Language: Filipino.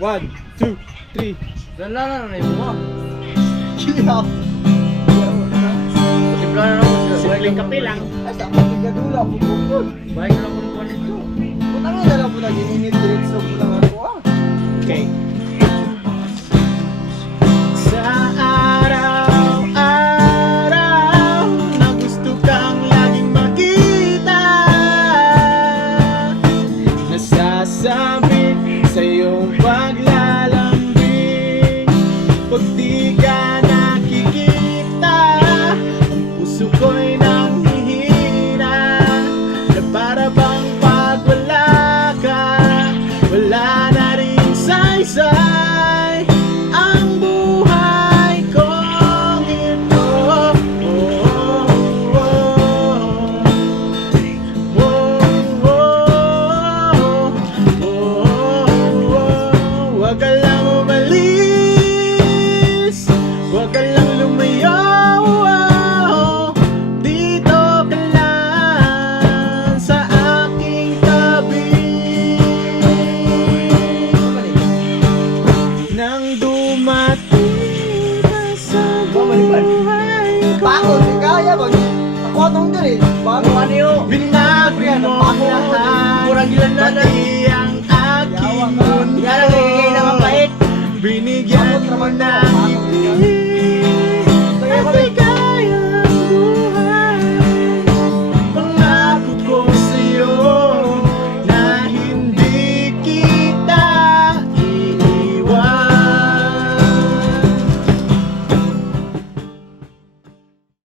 1, 2, 3. Dala na na yung mga. Kiyaw. Timpla na naman siya. Simpleng kape lang. Ay, sa mga tigadula, bubukod. Baik lang kung ano ito. Punta nga dala po na gininit diretso po lang ako ah. Okay. Sa araw-araw na gusto kang laging makita, nasasabi sa iyong paglalambing. Pag di ka nakikita, ang puso ko'y nanghihina, na para bang pag wala ka, wala na rin saysay ang buhay kong ito. Huwag ka lang umalis, huwag ka lang lumayo, dito ka lang sa aking tabi. Nang dumating ka sa buhay ko, Bakit? Di kaya ba? Ako atong diri. Bakit? Ano yun? binago mo ang lahat, Kurang ilan na na. pati ang aking Yawa ka. mundo. Yan ang nagiging na mapait. Binigyan mo ng